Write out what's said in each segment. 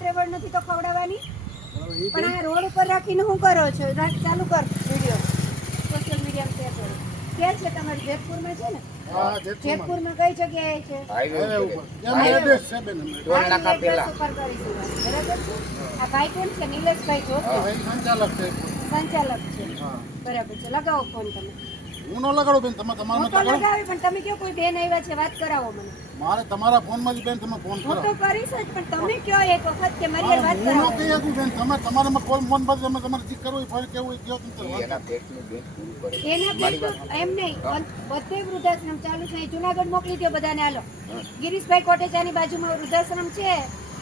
ત્રેવડ નથી તો ખવડાવવાની. પણ આ રોડ ઉપર રાખીને શું કરો છો? ચાલુ કર વિડીયો, સોશિયલ મીડિયામાં શેર કરો. ક્યાં છે તમારે? જેતપુરમાં છે ને? જેતપુરમાં કઈ જગ્યાએ છે? આ ભાઈ કોણ છે? નિલેશભાઈ જોશી, સંચાલક છે. બરાબર છે. લગાવો ફોન તમે. હું ન લગાડો બેન, તમે તમારો લગાવી, પણ તમે કયો કોઈ બેન આવ્યા છે, વાત કરાવો મને. મારે તમારા ફોનમાંથી બેન તમે ફોન કરો. હું તો કરીશ જ, પણ તમે કયો એક વખત કે મારી યાર વાત કરાવો. હું ન કહી શકું બેન, તમે તમારામાં ફોન બાદ તમે તમારે જે કરવું હોય ફોન કેવું હોય કયો તમે એના પેટ એમ નહીં, બધે વૃદ્ધાશ્રમ ચાલુ છે. જુનાગઢ મોકલી દો બધાને. હાલો, ગિરીશભાઈ કોટેચાની બાજુમાં વૃદ્ધાશ્રમ છે.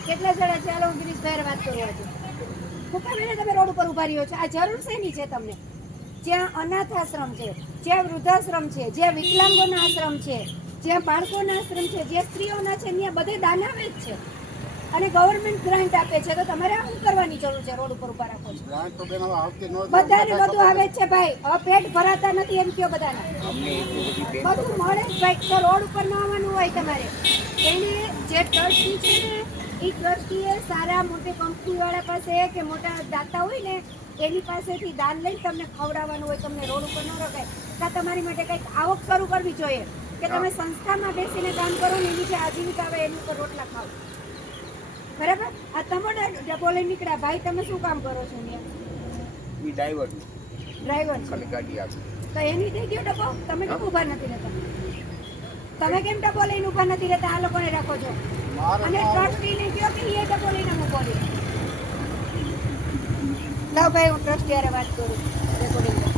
કેટલા જણા છે? હાલો, હું ગિરીશભાઈ વાત કરવા છું. હું કામ એને તમે રોડ ઉપર ઉભા રહ્યો છો? આ જરૂર શેની છે તમને? જ્યાં અનાથ આશ્રમ છે, જ્યાં વૃદ્ધાશ્રમ છે, જ્યાં વિકલાંગોના આશ્રમ છે, જ્યાં બાળકોના આશ્રમ છે, જ્યાં સ્ત્રીઓના છે, ત્યાં બધે દાન આવે જ છે અને ગવર્મેન્ટ ગ્રાન્ટ આપે છે. તો તમારે આ શું કરવાની જરૂર છે? રોડ ઉપર ઉભા રાખો છો. ગ્રાન્ટ તો બેન હવે આવતી ન બધાને બધું આવે જ છે ભાઈ. હવે પેટ ભરાતા નથી એમ કયો બધાને? બધું મળે જ ભાઈ. તો રોડ ઉપર ન આવવાનું હોય તમારે. એને જે ટ્રસ્ટી છે ને, એ ટ્રસ્ટીએ સારા મોટી કંપનીવાળા પાસે કે મોટા દાતા હોય ને એની પાસેથી દાન લઈને તમને ખવડાવવાનું હોય. તમને રોડ ઉપર ન રખાય. કાં તમારી માટે કંઈક આવક શરૂ કરવી જોઈએ કે તમે સંસ્થામાં બેસીને કામ કરો ને એની જે આજીવિકા આવે એની ઉપર રોટલા ખાઓ. બરાબર? આ તમારા ડબો લઈને નીકળ્યા ભાઈ, તમે શું કામ કરો છો? ડ્રાઈવર તો એની થઈ ગયો ડબ્બો. તમે કેમ ઊભા નથી રહેતા? તમે કેમ ડબ્બો લઈને ઊભા નથી રહેતા? આ લોકોને રાખો છો અને ટ્રસ્ટીને કહો કે એ ડબ્બો લઈને મૂકો. લાવ ભાઈ, હું ટ્રસ્ટી યારે વાત કરું રેકોર્ડિંગ.